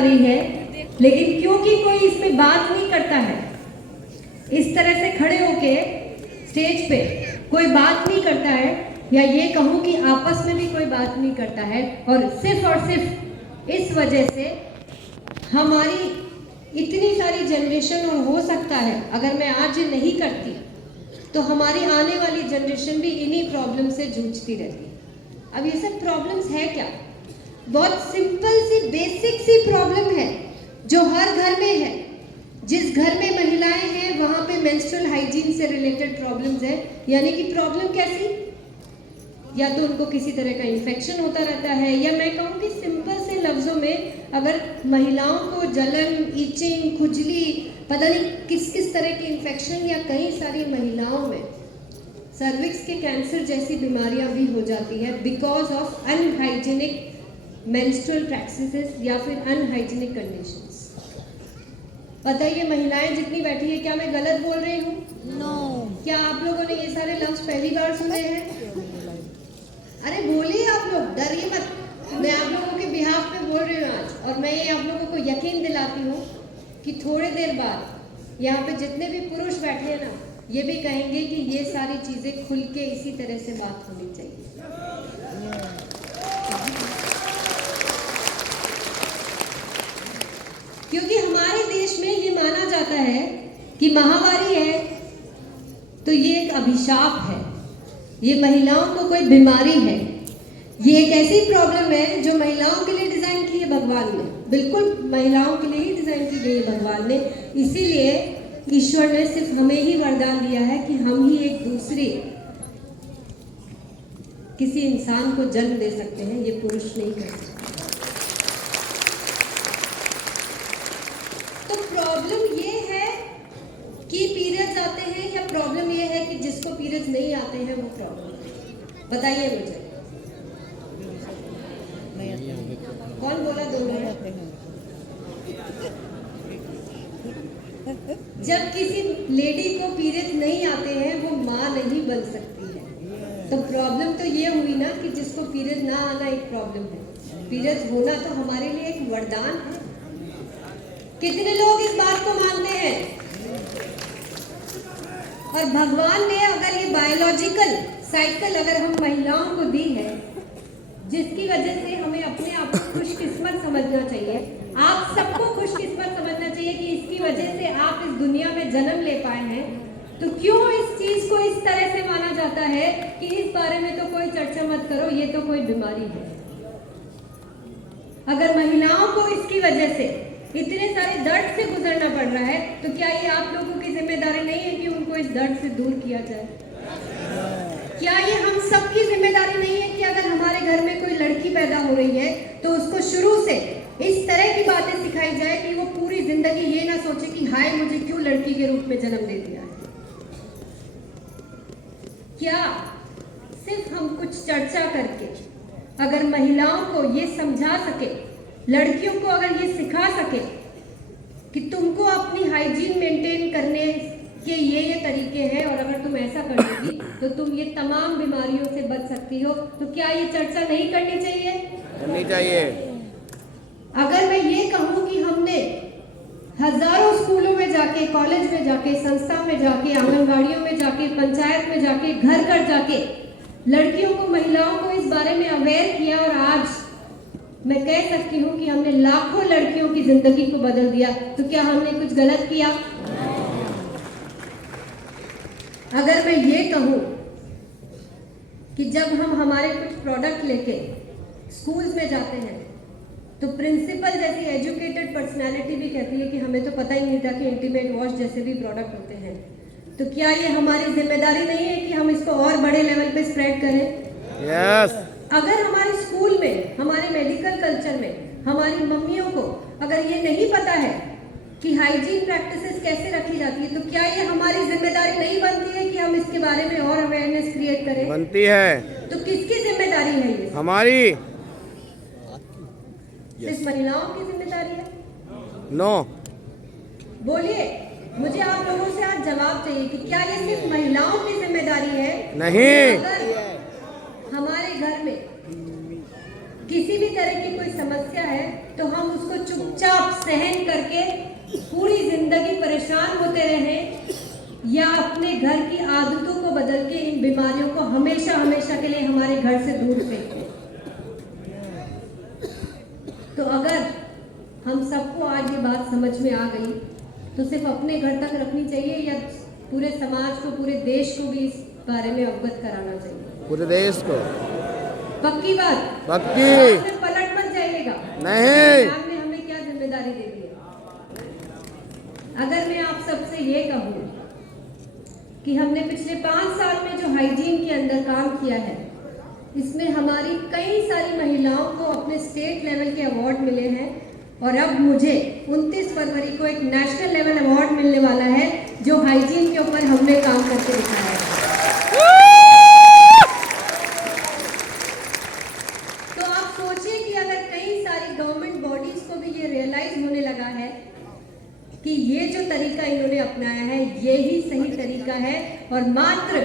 रही है, लेकिन क्योंकि कोई इसमें बात नहीं करता है, इस तरह से खड़े होके स्टेज पे कोई बात नहीं करता है, या ये कहूँ कि आपस में भी कोई बात नहीं करता है, और सिर्फ इस वजह से हमारी इतनी सारी जनरेशन, और हो सकता है अगर मैं आज ये नहीं करती तो हमारी आने वाली जनरेशन भी इन्हीं प्रॉब्लम से जूझती रहती है। अब ये सब प्रॉब्लम्स है क्या? बहुत सिंपल सी बेसिक सी प्रॉब्लम है जो हर घर में है। जिस घर में महिलाएं हैं वहां पे मेंस्ट्रुअल हाइजीन से रिलेटेड प्रॉब्लम्स है। यानी कि प्रॉब्लम कैसी? या तो उनको किसी तरह का इन्फेक्शन होता रहता है, या मैं कहूँ कि सिंपल से लफ्जों में अगर महिलाओं को जलन, ईचिंग, खुजली, पता नहीं किस किस तरह के इन्फेक्शन, या कई सारी महिलाओं में सर्विक्स के कैंसर जैसी बीमारियां भी हो जाती है because of unhygienic menstrual practices या फिर अनहाइजीनिक कंडीशंस। बताइए महिलाएं जितनी बैठी है, क्या मैं गलत बोल रही हूँ? नो। क्या आप लोगों ने ये सारे लफ्ज पहली बार सुने हैं? अरे बोलिए आप लोग, डरिए मत। मैं आप लोगों के बिहाफ पे बोल रही हूँ आज, और मैं ये आप लोगों को यकीन दिलाती हूँ कि थोड़ी देर बाद यहाँ पे जितने भी पुरुष बैठे हैं ना, ये भी कहेंगे कि ये सारी चीजें खुल के इसी तरह से बात होनी चाहिए। क्योंकि हमारे देश में ये माना जाता है कि माहवारी है तो ये एक अभिशाप है, ये महिलाओं को कोई बीमारी है, ये एक ऐसी प्रॉब्लम है जो महिलाओं के लिए डिजाइन की है भगवान ने। बिल्कुल महिलाओं के लिए ही डिजाइन की गई है भगवान ने। इसीलिए ईश्वर ने सिर्फ हमें ही वरदान दिया है कि हम ही एक दूसरे किसी इंसान को जन्म दे सकते हैं, ये पुरुष नहीं कर सकते। तो प्रॉब्लम ये है कि पीरियड्स आते हैं, या प्रॉब्लम ये है कि जिसको पीरियड्स नहीं आते हैं वो प्रॉब्लम? बताइए मुझे, कौन बोला? दो मिनट। जब किसी लेडी को पीरियड्स नहीं आते हैं वो माँ नहीं बन सकती है। तो प्रॉब्लम तो ये हुई ना कि जिसको पीरियड ना आना एक प्रॉब्लम है, पीरियड्स होना तो हमारे लिए एक वरदान है। कितने लोग इस बात को मानते हैं? और भगवान ने अगर ये बायोलॉजिकल साइकिल अगर हम महिलाओं को दी है, जिसकी वजह से हमें अपने आप को खुशकिस्मत समझना चाहिए, आप सबको खुशकिस्मत समझना चाहिए कि इसकी वजह से आप इस दुनिया में जन्म ले पाए हैं, तो क्यों इस चीज को इस तरह से माना जाता है कि इस बारे में तो कोई चर्चा मत करो, ये तो कोई बीमारी है। अगर महिलाओं को इसकी वजह से इतने सारे दर्द से गुजरना पड़ रहा है, तो क्या ये आप लोगों की जिम्मेदारी नहीं है कि उनको इस दर्द से दूर किया जाए? क्या ये हम सबकी जिम्मेदारी नहीं है कि अगर हमारे घर में कोई लड़की पैदा हो रही है तो उसको शुरू से इस तरह की बातें सिखाई जाए कि वो पूरी जिंदगी ये ना सोचे कि हाय मुझे क्यों लड़की के रूप में जन्म दे दिया है? क्या सिर्फ हम कुछ चर्चा करके अगर महिलाओं को ये समझा सके, लड़कियों को अगर ये सिखा सके कि तुमको अपनी हाइजीन मेंटेन करने के ये तरीके हैं, और अगर तुम ऐसा कर लोगी तो तुम ये तमाम बीमारियों से बच सकती हो, तो क्या ये चर्चा नहीं करनी चाहिए? करनी चाहिए। अगर मैं ये कहूँ कि हमने हजारों स्कूलों में जाके, कॉलेज में जाके, संस्था में जाके, आंगनबाड़ियों में जाके, पंचायत में जाके, घर घर जाके लड़कियों को, महिलाओं को इस बारे में अवेयर किया, और आज मैं कह सकती हूँ कि हमने लाखों लड़कियों की जिंदगी को बदल दिया, तो क्या हमने कुछ गलत किया? अगर मैं ये कहूँ कि जब हम हमारे कुछ प्रोडक्ट लेके स्कूल्स में जाते हैं तो प्रिंसिपल जैसी एजुकेटेड पर्सनालिटी भी कहती है कि हमें तो पता ही नहीं था कि इंटीमेट वॉश जैसे भी प्रोडक्ट होते हैं, तो क्या ये हमारी जिम्मेदारी नहीं है कि हम इसको और बड़े लेवल पे स्प्रेड करें? यस। अगर हमारे स्कूल में, हमारे मेडिकल कल्चर में हमारी मम्मियों को अगर ये नहीं पता है कि हाइजीन प्रैक्टिसेस कैसे रखी जाती है, तो क्या ये हमारी जिम्मेदारी नहीं बनती है कि हम इसके बारे में और अवेयरनेस क्रिएट करें? बनती है। तो किसकी जिम्मेदारी है ये? हमारी। सिर्फ महिलाओं की जिम्मेदारी है? नो। बोलिए, मुझे आप लोगों से आज जवाब चाहिए कि क्या ये सिर्फ महिलाओं की जिम्मेदारी है? नहीं। अगर हमारे घर में किसी भी तरह की कोई समस्या है तो हम उसको चुपचाप सहन करके पूरी जिंदगी परेशान होते रहें, या अपने घर की आदतों को बदल के इन बीमारियों को हमेशा हमेशा के लिए हमारे घर से दूर फेंक दें। तो अगर हम सबको आज ये बात समझ में आ गई तो सिर्फ अपने घर तक रखनी चाहिए या पूरे समाज को, पूरे देश को भी इस बारे में अवगत कराना चाहिए? पूरे देश को। पक्की बात? पक्की। आपने पलट मत जाइएगा। नहीं। आपने हमें क्या जिम्मेदारी दे दी है? अगर मैं आप सबसे ये कहूँ कि हमने पिछले 5 साल में जो हाइजीन के अंदर काम किया है, इसमें हमारी कई सारी महिलाओं को अपने स्टेट लेवल के अवार्ड मिले हैं, और अब मुझे 29 फरवरी को एक नेशनल लेवल अवार्ड मिलने वाला है जो हाइजीन के ऊपर हमने काम करके दिखाया है। तो आप सोचिए कि अगर कई सारी गवर्नमेंट बॉडीज को भी ये रियलाइज होने लगा है कि ये जो तरीका इन्होंने अपनाया है यही सही तरीका है, और मात्र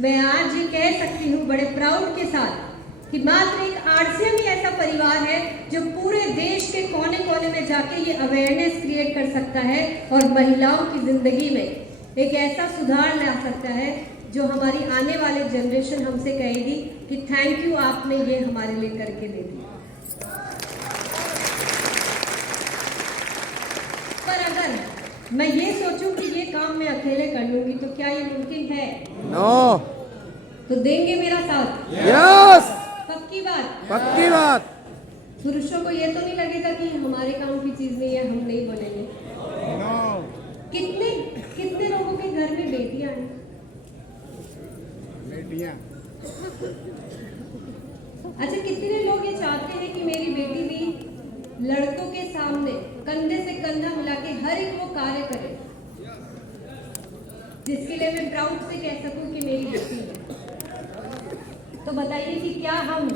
मैं आज ये कह सकती हूँ बड़े प्राउड के साथ कि मात्र एक आरसीएम ही ऐसा परिवार है जो पूरे देश के कोने कोने में जाके ये अवेयरनेस क्रिएट कर सकता है और महिलाओं की जिंदगी में एक ऐसा सुधार ला सकता है जो हमारी आने वाले जनरेशन हमसे कहेगी कि थैंक यू, आपने ये हमारे लिए करके दे दिया। पर अगर मैं ये सोचूं कि ये काम मैं अकेले कर लूंगी तो क्या ये मुमकिन है? नो। तो देंगे मेरा साथ? यस। पक्की बात? पक्की बात। पुरुषों को ये तो नहीं लगेगा कि हमारे काम की चीज नहीं है, हम नहीं बोलेंगे? कितने कितने लोगों के घर में बेटियां हैं? अच्छा, कितने लोग ये चाहते हैं कि मेरी बेटी भी लड़कों के सामने कंधे से कंधा मिला के हर एक वो कार्य करे जिसके लिए मैं प्राउड से कह सकूं कि मेरी बेटी है? तो बताइए कि क्या हम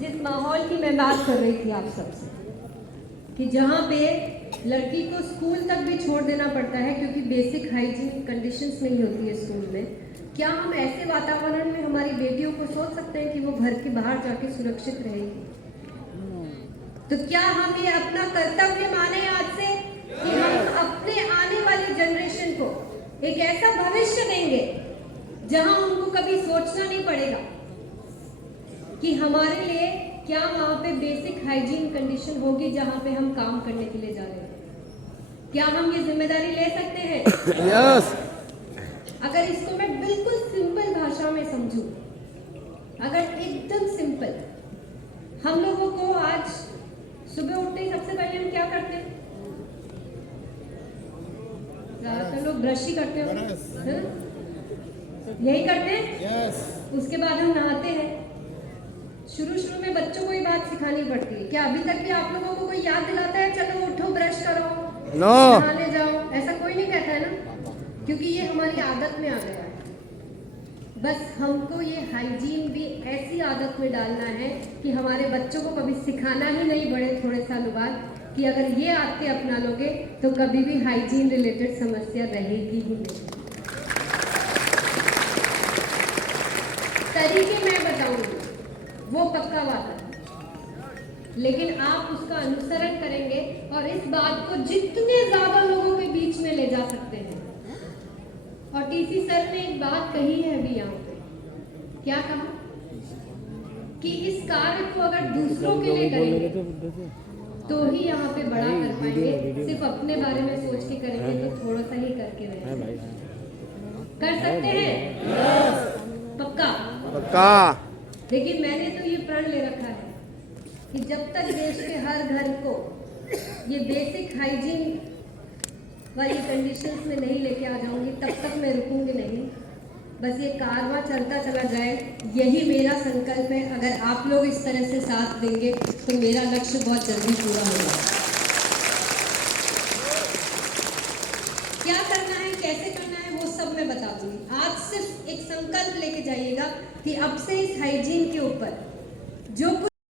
जिस माहौल की मैं बात कर रही थी आप सबसे कि जहाँ पे लड़की को स्कूल तक भी छोड़ देना पड़ता है क्योंकि बेसिक हाइजीन कंडीशंस नहीं होती है स्कूल में, क्या हम ऐसे वातावरण में हमारी बेटियों को सोच सकते हैं कि वो घर के बाहर जाके सुरक्षित रहेगी? तो क्या हम ये अपना कर्तव्य माने आज से कि हम अपने आने वाली जनरेशन को एक ऐसा भविष्य देंगे जहां उनको कभी सोचना नहीं पड़ेगा कि हमारे लिए क्या वहां पे बेसिक हाइजीन कंडीशन होगी जहां पे हम काम करने के लिए जा रहे हैं? क्या हम ये जिम्मेदारी ले सकते हैं? यस। अगर इसको मैं बिल्कुल सिंपल भाषा में समझूं, अगर एकदम सिंपल, हम लोगों को आज सुबह उठते ही सबसे पहले हम क्या करते हैं? ज्यादातर लोग ब्रश ही करते हैं, यही करते हैं। यस। उसके बाद हम नहाते हैं। शुरू में बच्चों को ये बात सिखानी पड़ती है। क्या अभी तक भी आप लोगों को कोई याद दिलाता है चलो उठो ब्रश करो, नो, नहाने जाओ? ऐसा कोई नहीं कहता है ना, क्योंकि ये हमारी आदत में आ गया है। बस हमको ये हाइजीन भी ऐसी आदत में डालना है कि हमारे बच्चों को कभी सिखाना ही नहीं पड़े थोड़े सालों बाद कि अगर ये आदतें अपना लोगे तो कभी भी हाइजीन रिलेटेड समस्या रहेगी ही नहीं। तरीके मैं बताऊंगी वो पक्का वादा है, लेकिन आप उसका अनुसरण करेंगे और इस बात को जितने ज्यादा लोगों के बीच में ले जा सकते हैं। और टीसी सर ने एक बात कही है अभी यहाँ पे, क्या कहा कि इस कार्य को अगर दूसरों के लिए करेंगे तो ही यहाँ पे बड़ा कर पाएंगे, सिर्फ अपने बारे में सोच के करेंगे तो थोड़ा सा ही करके रहेंगे। कर सकते हैं? पक्का? पक्का। लेकिन मैंने तो ये प्रण ले रखा है कि जब तक देश के हर घर को ये बेसिक हाइजीन वाली कंडीशंस में नहीं लेके आ जाऊंगी तब तक मैं रुकूंगी नहीं। बस ये कारवां चलता चला जाए, यही मेरा संकल्प है। अगर आप लोग इस तरह से साथ देंगे तो मेरा लक्ष्य बहुत जल्दी पूरा होगा। क्या करना है, कैसे करना है, वो सब मैं बता दूंगी। आज सिर्फ एक संकल्प लेके जाइएगा कि अब से इस हाइजीन के ऊपर जो